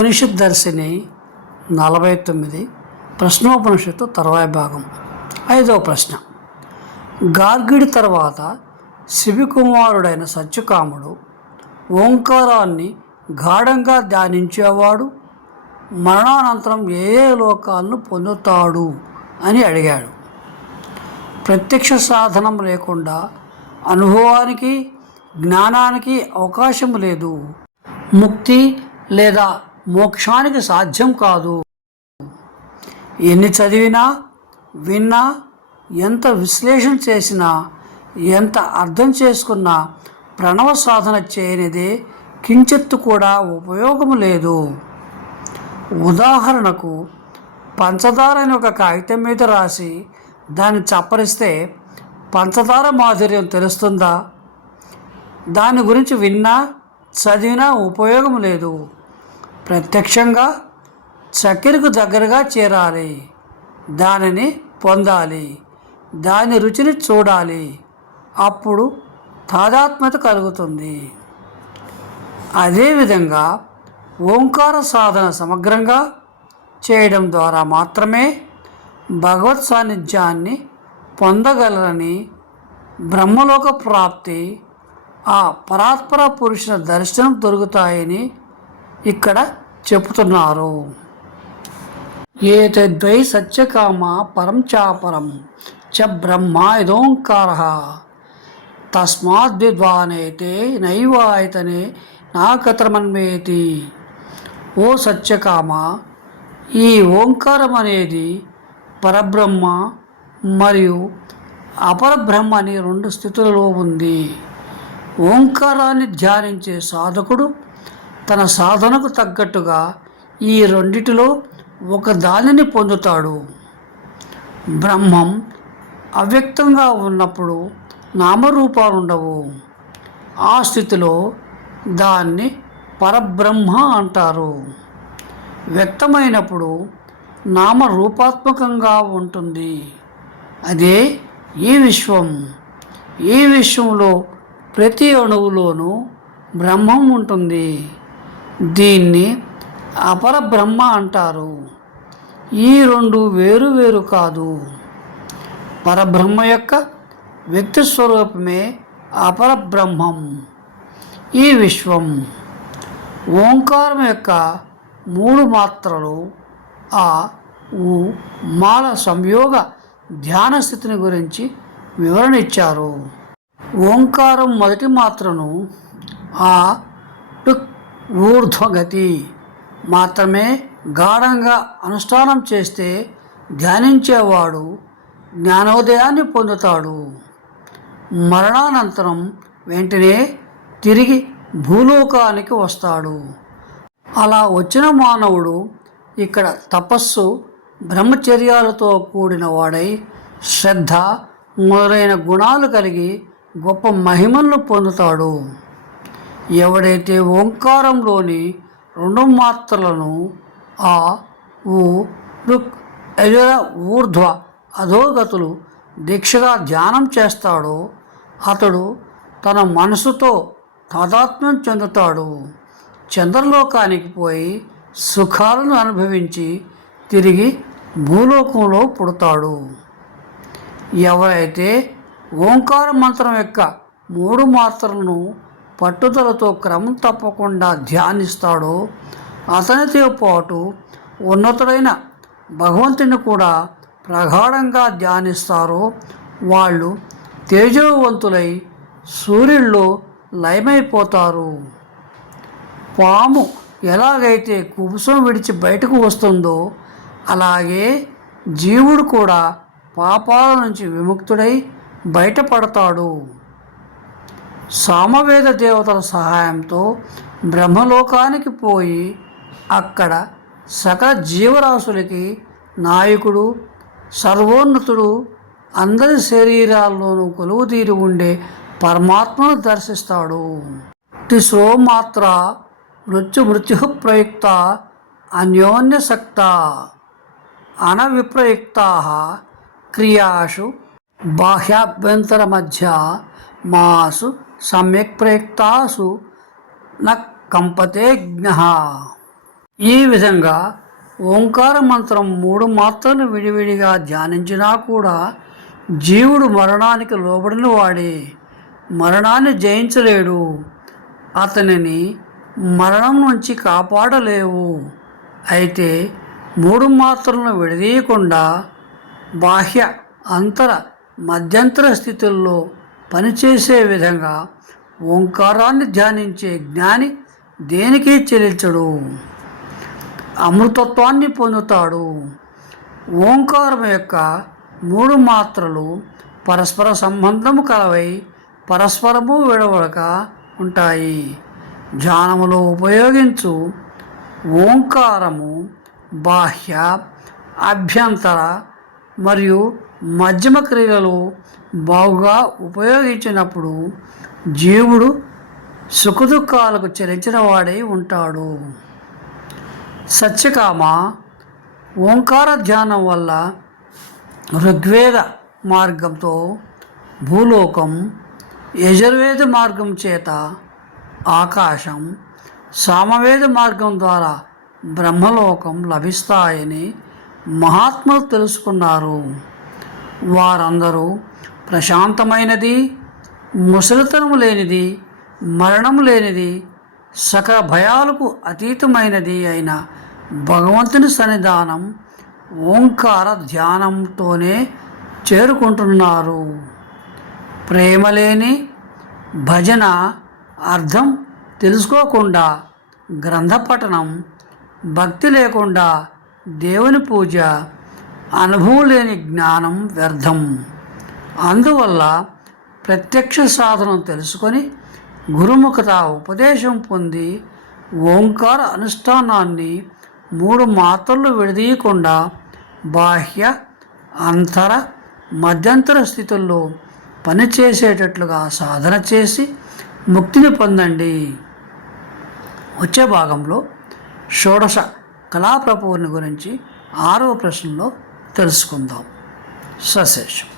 ఉపనిషత్ దర్శిని నలభై తొమ్మిది ప్రశ్నోపనిషత్తు తర్వాయి భాగం. ఐదవ ప్రశ్న. గార్గిడి తర్వాత శివికుమారుడైన సత్యకాముడు ఓంకారాన్ని గాఢంగా ధ్యానించేవాడు మరణానంతరం ఏ ఏ లోకాలను పొందుతాడు అని అడిగాడు. ప్రత్యక్ష సాధనం లేకుండా అనుభవానికి జ్ఞానానికి అవకాశం లేదు. ముక్తి లేదా మోక్షానికి సాధ్యం కాదు. ఎన్ని చదివినా విన్నా ఎంత విశ్లేషణ చేసినా ఎంత అర్థం చేసుకున్నా ప్రణవ సాధన చేయనిదే కించెత్తు కూడా ఉపయోగం లేదు. ఉదాహరణకు పంచదార అని ఒక కాగితం మీద రాసి దాన్ని చప్పరిస్తే పంచదార మాధుర్యం తెలుస్తుందా? దాని గురించి విన్నా చదివినా ఉపయోగం లేదు. ప్రత్యక్షంగా చక్కెరకు దగ్గరగా చేరాలి. దానిని పొందాలి. దాని రుచిని చూడాలి. అప్పుడు తాదాత్మ్యత కలుగుతుంది. అదేవిధంగా ఓంకార సాధన సమగ్రంగా చేయడం ద్వారా మాత్రమే భగవత్ సాన్నిధ్యాన్ని పొందగలరని బ్రహ్మలోక ప్రాప్తి ఆ పరాత్పర పురుషుల దర్శనం దొరుకుతాయని ఇక్కడ చెబుతున్నారు. ఏతద్వై సత్యకామ పరం చాపరం చ బ్రహ్మ ఇదోంకార తస్మాద్విద్వానైతే నైవాయతనే నాకతరమన్వేతి. ఓ సత్యకామ ఈ ఓంకారం అనేది పరబ్రహ్మ మరియు అపరబ్రహ్మ అని రెండు స్థితులలో ఉంది. ఓంకారాన్ని ధ్యానించే సాధకుడు తన సాధనకు తగ్గట్టుగా ఈ రెండిటిలో ఒక దానిని పొందుతాడు. బ్రహ్మం అవ్యక్తంగా ఉన్నప్పుడు నామరూపాలు ఉండవు ఆ స్థితిలో దాన్ని పరబ్రహ్మ అంటారు. వ్యక్తమైనప్పుడు నామరూపాత్మకంగా ఉంటుంది. అదే ఈ విశ్వం. ఈ విశ్వంలో ప్రతి అణువులోనూ బ్రహ్మం ఉంటుంది. దీన్ని అపర బ్రహ్మ అంటారు. ఈ రెండు వేరు వేరు కాదు. పరబ్రహ్మ యొక్క వ్యక్తి స్వరూపమే అపరబ్రహ్మం ఈ విశ్వం ఓంకారం యొక్క మూడు మాత్రలు ఆ ఊ మాల సంయోగ ధ్యాన స్థితిని గురించి వివరణ ఇచ్చారు. ఓంకారం మొదటి మాత్రను ఆ ఊర్ధ్వగతి మాత్రమే గాఢంగా అనుష్ఠానం చేస్తే ధ్యానించేవాడు జ్ఞానోదయాన్ని పొందుతాడు. మరణానంతరం వెంటనే తిరిగి భూలోకానికి వస్తాడు. అలా వచ్చిన మానవుడు ఇక్కడ తపస్సు బ్రహ్మచర్యాలతో కూడిన వాడై శ్రద్ధ మొదలైన గుణాలు కలిగి గొప్ప మహిమలను పొందుతాడు. ఎవడైతే ఓంకారంలోని రెండు మాత్రలను ఆ ఊ రుక్ ఎజర ఊర్ధ్వ అధోగతులు దీక్షగా ధ్యానం చేస్తాడో అతడు తన మనసుతో తాదాత్మ్యం చెందుతాడు. చంద్రలోకానికి పోయి సుఖాలను అనుభవించి తిరిగి భూలోకంలో పుడతాడు. ఎవరైతే ఓంకార మంత్రం యొక్క మూడు మాత్రలను పట్టుదలతో క్రమం తప్పకుండా ధ్యానిస్తాడో అతనితో పాటు ఉన్నతుడైన భగవంతుని కూడా ప్రగాఢంగా ధ్యానిస్తారో వాళ్ళు తేజోవంతులై సూర్యుల్లో లయమైపోతారు. పాము ఎలాగైతే కుబుసం విడిచి బయటకు వస్తుందో అలాగే జీవుడు కూడా పాపాల నుంచి విముక్తుడై బయటపడతాడు. సామవేద దేవతల సహాయంతో బ్రహ్మలోకానికి పోయి అక్కడ సకల జీవరాశులకి నాయకుడు సర్వోన్నతుడు అందరి శరీరాల్లోనూ కొలువుతీరి ఉండే పరమాత్మను దర్శిస్తాడు. తిసో మాత్ర మృత్యు మృత్యు ప్రయుక్త అన్యోన్యసక్త అనవిప్రయుక్త క్రియాషు బాహ్యాభ్యంతర మధ్య మాసు సమ్యక్ ప్రయుక్తాసు న కంపతే జ్ఞ ఈ విధంగా ఓంకార మంత్రం మూడు మాత్రలు విడివిడిగా ధ్యానించినా కూడా జీవుడు మరణానికి లోబడిన వాడే. మరణాన్ని జయించలేడు. అతనిని మరణం నుంచి కాపాడలేవు. అయితే మూడు మాత్రలను విడదీయకుండా బాహ్య అంతర మధ్యంతర స్థితుల్లో పనిచేసే విధంగా ఓంకారాన్ని ధ్యానించే జ్ఞాని దేనికి చెల్లించడు? అమృతత్వాన్ని పొందుతాడు. ఓంకారం యొక్క మూడు మాత్రలు పరస్పర సంబంధము కలవై పరస్పరము విడవడక ఉంటాయి. ధ్యానములో ఉపయోగించు ఓంకారము బాహ్య అభ్యంతర మరియు మధ్యమ క్రియలలో బాగుగా ఉపయోగించినప్పుడు జీవుడు సుఖదుఖాలకు చెలించిన వాడై ఉంటాడు. సత్యకామ ఓంకార ధ్యానం వల్ల ఋగ్వేద మార్గంతో భూలోకం యజుర్వేద మార్గం చేత ఆకాశం సామవేద మార్గం ద్వారా బ్రహ్మలోకం లభిస్తాయని మహాత్ములు తెలుసుకున్నారు. వారందరూ ప్రశాంతమైనది ముసలితనము లేనిది మరణం లేనిది సకల భయాలకు అతీతమైనది అయిన భగవంతుని సన్నిధానం ఓంకార ధ్యానంతోనే చేరుకుంటున్నారు. ప్రేమ లేని భజన అర్థం తెలుసుకోకుండా గ్రంథపఠనం భక్తి లేకుండా దేవుని పూజ అనుభవం లేని జ్ఞానం వ్యర్థం. అందువల్ల ప్రత్యక్ష సాధనం తెలుసుకొని గురుముఖత ఉపదేశం పొంది ఓంకార అనుష్ఠానాన్ని మూడు మాత్రలు విడదీయకుండా బాహ్య అంతర మధ్యంతర స్థితుల్లో పనిచేసేటట్లుగా సాధన చేసి ముక్తిని పొందండి. వచ్చే భాగంలో షోడశ కళాప్రపూర్ణి గురించి ఆరవ ప్రశ్నలో తెలుసుకుందాం సశేషం